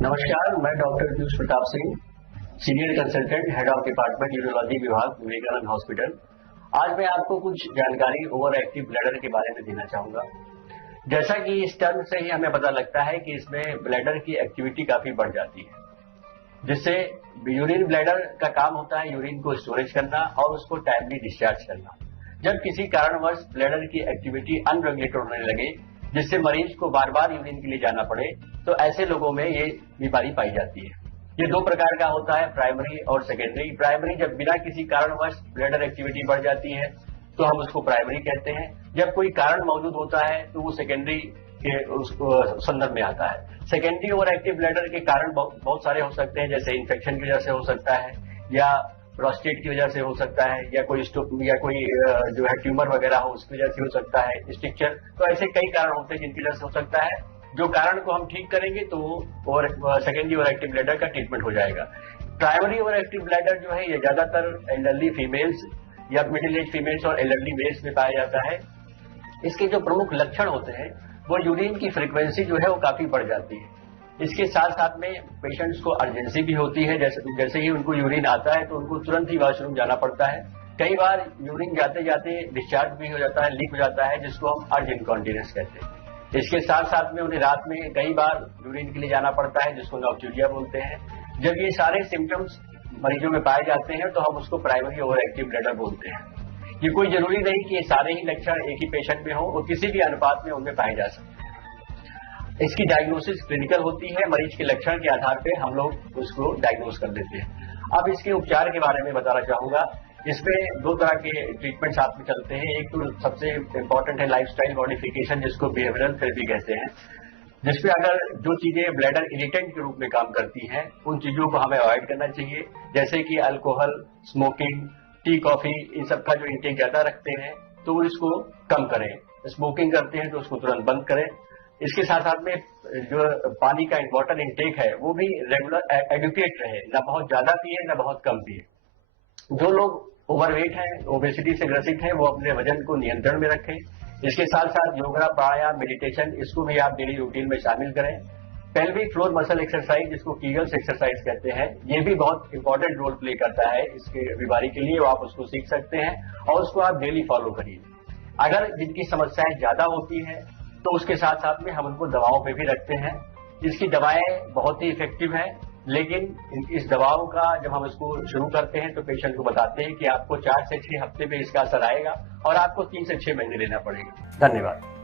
नमस्कार, मैं doctor Piyush Pratap Singh, senior consultant, head of department urology विभाग, विवेकानंद हॉस्पिटल। आज मैं आपको कुछ जानकारी ओवर एक्टिव ब्लैडर के बारे में देना चाहूंगा। जैसा कि इस टर्म से ही हमें पता लगता है कि इसमें ब्लैडर की एक्टिविटी काफी बढ़ जाती है, जिससे यूरिन ब्लैडर का काम होता है यूरिन को स्टोरेज करना और उसको टाइमली डिस्चार्ज करना। जब किसी कारणवश ब्लैडर की एक्टिविटी अनरेगुलेटेड होने लगे, जिससे मरीज को बार बार यूरिन के लिए जाना पड़े, तो ऐसे लोगों में ये बीमारी पाई जाती है। ये दो प्रकार का होता है, प्राइमरी और सेकेंडरी। प्राइमरी जब बिना किसी कारणवश ब्लैडर एक्टिविटी बढ़ जाती है तो हम उसको प्राइमरी कहते हैं। जब कोई कारण मौजूद होता है तो वो सेकेंडरी के संदर्भ में आता है। सेकेंडरी ओवर एक्टिव ब्लैडर के कारण बहुत सारे हो सकते हैं, जैसे इन्फेक्शन की वजह से हो सकता है, या प्रोस्टेट की वजह से हो सकता है, या कोई जो है ट्यूमर वगैरह हो उसकी वजह से हो सकता है, स्ट्रक्चर। तो ऐसे कई कारण होते हैं जिनकी वजह से हो सकता है। जो कारण को हम ठीक करेंगे तो सेकेंडरी ओवर एक्टिव ब्लैडर का ट्रीटमेंट हो जाएगा। प्राइमरी ओवर एक्टिव ब्लैडर जो है ये ज्यादातर एल्डरली फीमेल्स या मिडिल एज फीमेल्स और एल्डरली मेल्स में पाया जाता है। इसके जो प्रमुख लक्षण होते हैं वो यूरिन की फ्रीक्वेंसी जो है वो काफी बढ़ जाती है। इसके साथ साथ में पेशेंट्स को अर्जेंसी भी होती है, जैसे ही उनको यूरिन आता है तो उनको तुरंत ही वॉशरूम जाना पड़ता है। कई बार यूरिन जाते जाते डिस्चार्ज भी हो जाता है, लीक हो जाता है, जिसको हम अर्ज इनकॉन्टिनेंस कहते हैं। इसके साथ साथ में उन्हें रात में कई बार यूरिन के लिए जाना पड़ता है, जिसको नॉक्ट्यूरिया बोलते हैं। जब ये सारे सिम्टम्स मरीजों में पाए जाते हैं तो हम उसको प्राइमरी ओवर एक्टिव ब्लैडर बोलते हैं। ये कोई जरूरी नहीं कि ये सारे ही लक्षण एक ही पेशेंट में हो, वो किसी भी अनुपात में उनमें पाए जा सकते हैं। इसकी डायग्नोसिस क्लिनिकल होती है, मरीज के लक्षण के आधार पर हम लोग उसको डायग्नोज कर देते हैं। अब इसके उपचार के बारे में बताना चाहूंगा। इसमें दो तरह के ट्रीटमेंट साथ में चलते हैं। एक तो सबसे इम्पोर्टेंट है लाइफस्टाइल मॉडिफिकेशन, जिसको बिहेवियरल थेरेपी कहते हैं, जिसमें अगर जो चीजें ब्लैडर इरिटेंट के रूप में काम करती हैं उन चीजों को हमें अवॉइड करना चाहिए, जैसे कि अल्कोहल, स्मोकिंग, टी, कॉफी, इन सब का जो इंटेक ज्यादा रखते हैं तो इसको कम करें। स्मोकिंग करते हैं तो उसको तुरंत बंद करें। इसके साथ साथ में जो पानी का वाटर इंटेक है वो भी रेगुलर एडुकेट रहे, न बहुत ज्यादा पिए न बहुत कम पिए। जो लोग ओवरवेट हैं, ओबेसिटी से ग्रसित हैं, वो अपने वजन को नियंत्रण में रखें। इसके साथ साथ योगा, प्राणायाम, मेडिटेशन, इसको भी आप डेली रूटीन में शामिल करें। पेल्विक फ्लोर मसल एक्सरसाइज, जिसको कीगल्स एक्सरसाइज कहते हैं, ये भी बहुत इंपॉर्टेंट रोल प्ले करता है इसके बीमारी के लिए। आप उसको सीख सकते हैं और उसको आप डेली फॉलो करिए। अगर जिनकी समस्याएं ज्यादा होती है तो उसके साथ साथ में हम उनको दवाओं पे भी रखते हैं। इसकी दवाएं बहुत ही इफेक्टिव हैं, लेकिन इस दवाओं का जब हम इसको शुरू करते हैं तो पेशेंट को बताते हैं कि आपको 4 से 6 हफ्ते में इसका असर आएगा और आपको 3 से 6 महीने लेना पड़ेगा। धन्यवाद।